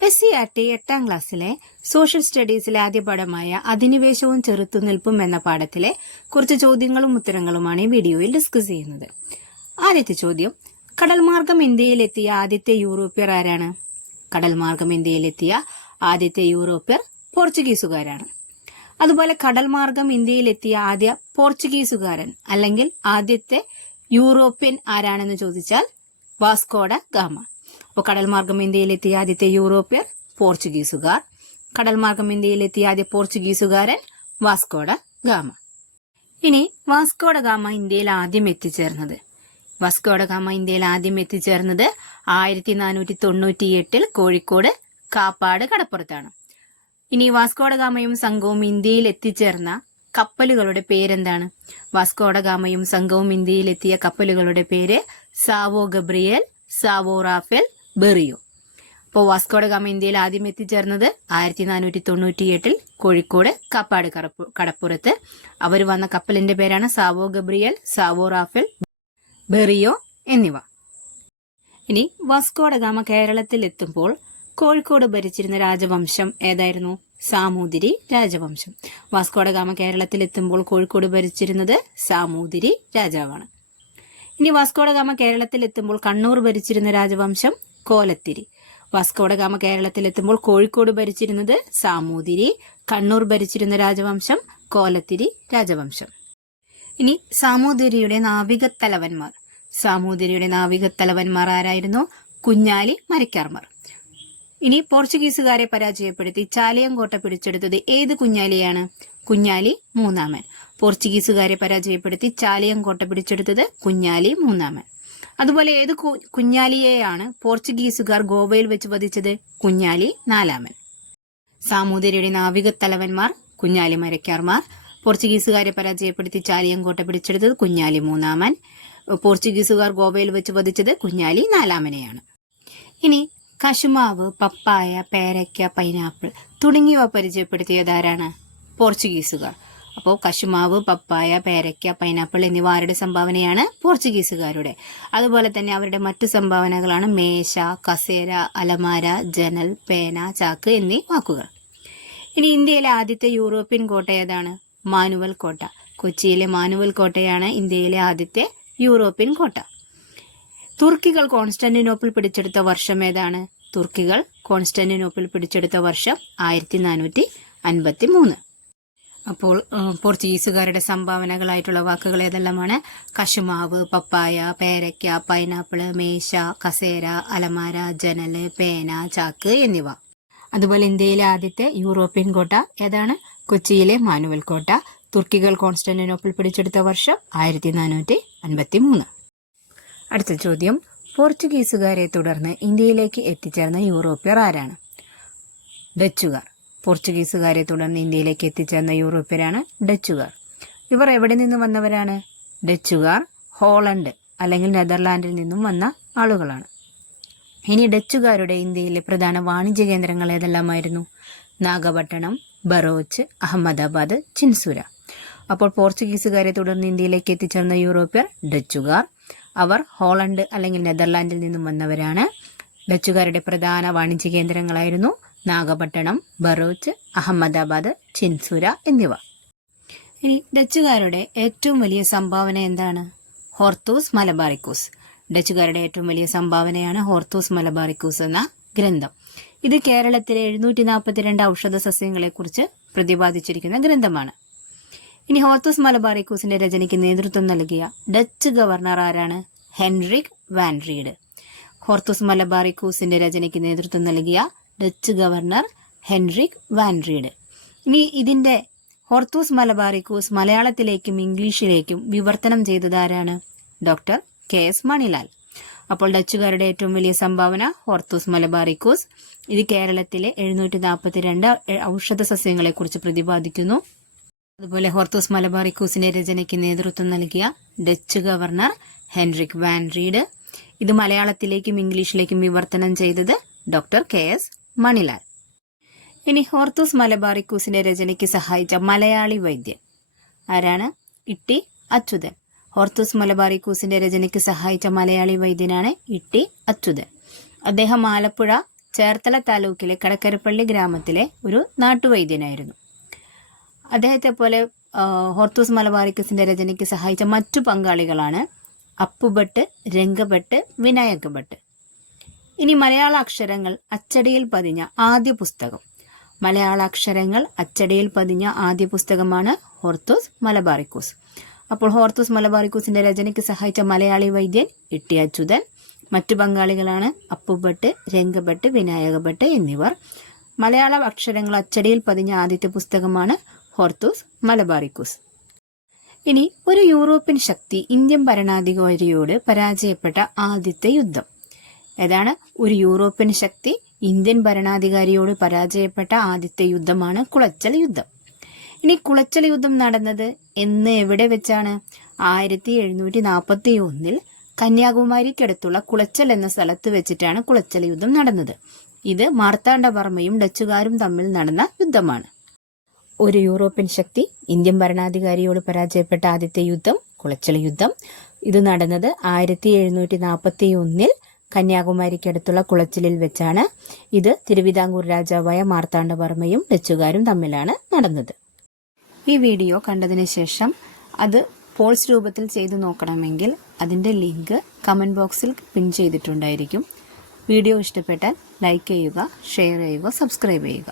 SCERT 8ാം ക്ലാസ്സിലെ social സ്റ്റഡീസിലെ ആദ്യ പാഠമായ അധിനിവേശവും ചെറുത്തുനിൽപ്പും എന്ന പാഠത്തിലെ കുറച്ച് ചോദ്യങ്ങളും ഉത്തരങ്ങളുമാണ് ഈ വീഡിയോയിൽ ഡിസ്കസ് ചെയ്യുന്നത്. ആദ്യത്തെ ചോദ്യം, കടൽമാർഗം ഇന്ത്യയിലെത്തിയ ആദ്യത്തെ യൂറോപ്യർ ആരാണ്? കടൽമാർഗം ഇന്ത്യയിലെത്തിയ ആദ്യത്തെ യൂറോപ്യർ പോർച്ചുഗീസുകാരാണ്. അതുപോലെ കടൽമാർഗം ഇന്ത്യയിലെത്തിയ ആദ്യ പോർച്ചുഗീസുകാരൻ അല്ലെങ്കിൽ ആദ്യത്തെ യൂറോപ്യൻ ആരാണെന്ന് ചോദിച്ചാൽ വാസ്കോഡ ഗാമ. അപ്പോൾ കടൽമാർഗം ഇന്ത്യയിലെത്തിയ ആദ്യത്തെ യൂറോപ്യർ പോർച്ചുഗീസുകാർ, കടൽമാർഗം ഇന്ത്യയിലെത്തിയ ആദ്യ പോർച്ചുഗീസുകാരൻ വാസ്കോഡ ഗാമ. ഇനി വാസ്കോഡ ഗാമ ഇന്ത്യയിൽ ആദ്യം എത്തിച്ചേർന്നത് 1498 കോഴിക്കോട് കാപ്പാട് കടപ്പുറത്താണ്. ഇനി വാസ്കോഡ ഗാമയും സംഘവും ഇന്ത്യയിൽ എത്തിച്ചേർന്ന കപ്പലുകളുടെ പേരെന്താണ്? വാസ്കോഡ ഗാമയും സംഘവും ഇന്ത്യയിലെത്തിയ കപ്പലുകളുടെ പേര് Sao Gabriel, Sao Raphael, Berrio. അപ്പോൾ വാസ്കോഡ ഗാമ ഇന്ത്യയിൽ ആദ്യം എത്തിച്ചേർന്നത് 1498 കോഴിക്കോട് കാപ്പാട് കടപ്പുറത്ത്. അവർ വന്ന കപ്പലിന്റെ പേരാണ് Sao Gabriel, Sao Raphael, Berrio എന്നിവ. ഇനി വാസ്കോഡ ഗാമ കേരളത്തിൽ എത്തുമ്പോൾ കോഴിക്കോട് ഭരിച്ചിരുന്ന രാജവംശം ഏതായിരുന്നു? സാമൂതിരി രാജവംശം. വാസ്കോഡ ഗാമ കേരളത്തിൽ എത്തുമ്പോൾ കോഴിക്കോട് ഭരിച്ചിരുന്നത് സാമൂതിരി രാജാവാണ്. ഇനി വാസ്കോഡ ഗാമ കേരളത്തിൽ എത്തുമ്പോൾ കണ്ണൂർ ഭരിച്ചിരുന്ന രാജവംശം കോലത്തിരി. വാസ്കോഡ ഗാമ കേരളത്തിൽ എത്തുമ്പോൾ കോഴിക്കോട് ഭരിച്ചിരുന്നത് സാമൂതിരി, കണ്ണൂർ ഭരിച്ചിരുന്ന രാജവംശം കോലത്തിരി രാജവംശം. ഇനി സാമൂതിരിയുടെ നാവികത്തലവന്മാർ ആരായിരുന്നു? കുഞ്ഞാലി മരക്കാർമാർ. ഇനി പോർച്ചുഗീസുകാരെ പരാജയപ്പെടുത്തി ചാലിയം കോട്ട പിടിച്ചെടുത്തത് ഏത് കുഞ്ഞാലിയാണ്? കുഞ്ഞാലി മൂന്നാമൻ. പോർച്ചുഗീസുകാരെ പരാജയപ്പെടുത്തി ചാലിയം കോട്ട പിടിച്ചെടുത്തത് കുഞ്ഞാലി മൂന്നാമൻ. അതുപോലെ ഏത് കുഞ്ഞാലിയെയാണ് പോർച്ചുഗീസുകാർ ഗോവയിൽ വെച്ച് വധിച്ചത്? കുഞ്ഞാലി നാലാമൻ. സാമൂതിരിയുടെ നാവികത്തലവന്മാർ കുഞ്ഞാലി മരക്കാർമാർ, പോർച്ചുഗീസുകാരെ പരാജയപ്പെടുത്തി ചാലിയം കോട്ട പിടിച്ചെടുത്തത് കുഞ്ഞാലി മൂന്നാമൻ, പോർച്ചുഗീസുകാർ ഗോവയിൽ വെച്ച് വധിച്ചത് കുഞ്ഞാലി നാലാമനെയാണ്. ഇനി കശുമാവ്, പപ്പായ, പേരയ്ക്ക, പൈനാപ്പിൾ തുടങ്ങിയവ പരിചയപ്പെടുത്തിയതാരാണ്? പോർച്ചുഗീസുകാർ. അപ്പോൾ കശുമാവ്, പപ്പായ, പേരയ്ക്ക, പൈനാപ്പിൾ എന്നിവ ആരുടെ സംഭാവനയാണ്? പോർച്ചുഗീസുകാരുടെ. അതുപോലെ തന്നെ അവരുടെ മറ്റു സംഭാവനകളാണ് മേശ, കസേര, അലമാര, ജനൽ, പേന, ചാക്ക് എന്നീ വാക്കുകൾ. ഇനി ഇന്ത്യയിലെ ആദ്യത്തെ യൂറോപ്യൻ കോട്ട ഏതാണ്? മാനുവൽ കോട്ട. കൊച്ചിയിലെ മാനുവൽ കോട്ടയാണ് ഇന്ത്യയിലെ ആദ്യത്തെ യൂറോപ്യൻ കോട്ട. തുർക്കികൾ കോൺസ്റ്റാന്റിനോപ്പിൾ പിടിച്ചെടുത്ത വർഷം ഏതാണ്? തുർക്കികൾ കോൺസ്റ്റാന്റിനോപ്പിൾ പിടിച്ചെടുത്ത വർഷം 1453. അപ്പോൾ പോർച്ചുഗീസുകാരുടെ സംഭാവനകളായിട്ടുള്ള വാക്കുകൾ ഏതെല്ലാമാണ്? കശുമാവ്, പപ്പായ, പേരയ്ക്ക, പൈനാപ്പിള്, മേശ, കസേര, അലമാര, ജനല്, പേന, ചാക്ക് എന്നിവ. അതുപോലെ ഇന്ത്യയിലെ ആദ്യത്തെ യൂറോപ്യൻ കോട്ട ഏതാണ്? കൊച്ചിയിലെ മാനുവൽ കോട്ട. തുർക്കികൾ കോൺസ്റ്റാന്റിനോപ്പിൾ പിടിച്ചെടുത്ത വർഷം 1453. അടുത്ത ചോദ്യം, പോർച്ചുഗീസുകാരെ തുടർന്ന് ഇന്ത്യയിലേക്ക് എത്തിച്ചേർന്ന യൂറോപ്യർ ആരാണ്? ഡച്ചുകാർ. പോർച്ചുഗീസുകാരെ തുടർന്ന് ഇന്ത്യയിലേക്ക് എത്തിച്ചേർന്ന യൂറോപ്യരാണ് ഡച്ചുകാർ. ഇവർ എവിടെ നിന്ന് വന്നവരാണ്? ഡച്ചുകാർ ഹോളണ്ട് അല്ലെങ്കിൽ നെതർലാൻഡിൽ നിന്നും വന്ന ആളുകളാണ്. ഇനി ഡച്ചുകാരുടെ ഇന്ത്യയിലെ പ്രധാന വാണിജ്യ കേന്ദ്രങ്ങൾ ഏതെല്ലാമായിരുന്നു? നാഗപട്ടണം, ബറോച്ച്, അഹമ്മദാബാദ്, ചിൻസുര. അപ്പോൾ പോർച്ചുഗീസുകാരെ തുടർന്ന് ഇന്ത്യയിലേക്ക് എത്തിച്ചേർന്ന യൂറോപ്യർ ഡച്ചുകാർ. അവർ ഹോളണ്ട് അല്ലെങ്കിൽ നെതർലാൻഡിൽ നിന്നും വന്നവരാണ്. ഡച്ചുകാരുടെ പ്രധാന വാണിജ്യ കേന്ദ്രങ്ങളായിരുന്നു നാഗപട്ടണം, ബറോച്ച്, അഹമ്മദാബാദ്, ചിൻസുര എന്നിവ. ഇനി ഡച്ചുകാരുടെ ഏറ്റവും വലിയ സംഭാവന എന്താണ്? ഹോർത്തൂസ് മലബാറിക്കൂസ്. ഡച്ചുകാരുടെ ഏറ്റവും വലിയ സംഭാവനയാണ് ഹോർത്തൂസ് മലബാറിക്കൂസ് എന്ന ഗ്രന്ഥം. ഇത് കേരളത്തിലെ 742 ഔഷധ സസ്യങ്ങളെക്കുറിച്ച് പ്രതിപാദിച്ചിരിക്കുന്ന ഗ്രന്ഥമാണ്. ഇനി ഹോർത്തൂസ് മലബാറിക്കൂസിന്റെ രചനയ്ക്ക് നേതൃത്വം നൽകിയ ഡച്ച് ഗവർണർ ആരാണ്? Henrique van read. ഹോർത്തൂസ് മലബാറിക്കൂസിന്റെ രചനയ്ക്ക് നേതൃത്വം നൽകിയ Dutch governor Henrique van read. ഇനി ഇതിന്റെ ഹോർത്തൂസ് മലബാറിക്കൂസ് മലയാളത്തിലേക്കും ഇംഗ്ലീഷിലേക്കും വിവർത്തനം ചെയ്തതാരാണ്? Doctor KS Manilal. അപ്പോൾ ഡച്ചുകാരുടെ ഏറ്റവും വലിയ സംഭാവന ഹോർത്തൂസ് മലബാറിക്കൂസ്. ഇത് കേരളത്തിലെ 742 ഔഷധ സസ്യങ്ങളെ കുറിച്ച് പ്രതിപാദിക്കുന്നു. അതുപോലെ ഹോർത്തൂസ് മലബാറിക്കൂസിന്റെ രചനയ്ക്ക് നേതൃത്വം നൽകിയ Dutch governor Henrique van read. ഇത് മലയാളത്തിലേക്കും ഇംഗ്ലീഷിലേക്കും വിവർത്തനം ചെയ്തത് ഡോക്ടർ KS മണിലാൽ. ഇനി ഹോർത്തൂസ് മലബാറിക്കൂസിന്റെ രചനയ്ക്ക് സഹായിച്ച മലയാളി വൈദ്യൻ ആരാണ്? ഇട്ടി അച്യുതൻ. ഹോർത്തൂസ് മലബാറിക്കൂസിന്റെ രചനയ്ക്ക് സഹായിച്ച മലയാളി വൈദ്യനാണ് ഇട്ടി അച്യുതൻ. അദ്ദേഹം ആലപ്പുഴ ചേർത്തല താലൂക്കിലെ കടക്കരപ്പള്ളി ഗ്രാമത്തിലെ ഒരു നാട്ടുവൈദ്യനായിരുന്നു. അദ്ദേഹത്തെ പോലെ ഹോർത്തൂസ് മലബാറിക്കസിന്റെ രചനയ്ക്ക് സഹായിച്ച മറ്റു പങ്കാളികളാണ് അപ്പുഭട്ട്, രംഗഭട്ട്, വിനായക ഭട്ട്. ഇനി മലയാള അക്ഷരങ്ങൾ അച്ചടിയിൽ പതിഞ്ഞ ആദ്യ പുസ്തകം. മലയാള അക്ഷരങ്ങൾ അച്ചടിയിൽ പതിഞ്ഞ ആദ്യ പുസ്തകമാണ് ഹോർത്തൂസ് മലബാറിക്കോസ്. അപ്പോൾ ഹോർത്തൂസ് മലബാറിക്കോസിന്റെ രചനയ്ക്ക് സഹായിച്ച മലയാളി വൈദ്യൻ ഇട്ടി അച്യുതൻ. മറ്റു പങ്കാളികളാണ് അപ്പുഭട്ട്, രംഗഭട്ട്, വിനായക ഭട്ട് എന്നിവർ. മലയാള അക്ഷരങ്ങൾ അച്ചടിയിൽ പതിഞ്ഞ ആദ്യത്തെ പുസ്തകമാണ് ഹോർത്തൂസ് മലബാറിക്കോസ്. ഇനി ഒരു യൂറോപ്യൻ ശക്തി ഇന്ത്യൻ ഭരണാധികാരിയോട് പരാജയപ്പെട്ട ആദ്യത്തെ യുദ്ധം. ഏതാണ്? ഒരു യൂറോപ്യൻ ശക്തി ഇന്ത്യൻ ഭരണാധികാരിയോട് പരാജയപ്പെട്ട ആദ്യത്തെ യുദ്ധമാണ് കുളച്ചൽ യുദ്ധം. ഇനി കുളച്ചൽ യുദ്ധം നടന്നത് എന്ന് എവിടെ വെച്ചാണ്? 1741 കന്യാകുമാരിക്കടുത്തുള്ള കുളച്ചൽ എന്ന സ്ഥലത്ത് വെച്ചിട്ടാണ് കുളച്ചൽ യുദ്ധം നടന്നത്. ഇത് മാർത്താണ്ഡവർമ്മയും ഡച്ചുകാരും തമ്മിൽ നടന്ന യുദ്ധമാണ്. ഒരു യൂറോപ്യൻ ശക്തി ഇന്ത്യൻ ഭരണാധികാരിയോട് പരാജയപ്പെട്ട ആദ്യത്തെ യുദ്ധം കുളച്ചൽ യുദ്ധം. ഇത് നടന്നത് 1741 കന്യാകുമാരിക്കടുത്തുള്ള കുളച്ചലിൽ വെച്ചാണ്. ഇത് തിരുവിതാംകൂർ രാജാവായ മാർത്താണ്ഡവർമ്മയും ഡച്ചുകാരും തമ്മിലാണ് നടന്നത്. ഈ വീഡിയോ കണ്ടതിന് ശേഷം അത് പോൾസ് രൂപത്തിൽ ചെയ്തു നോക്കണമെങ്കിൽ അതിന്റെ ലിങ്ക് കമന്റ് ബോക്സിൽ പിൻ ചെയ്തിട്ടുണ്ടായിരിക്കും. വീഡിയോ ഇഷ്ടപ്പെട്ടാൽ ലൈക്ക് ചെയ്യുക, ഷെയർ ചെയ്യുക, സബ്സ്ക്രൈബ് ചെയ്യുക.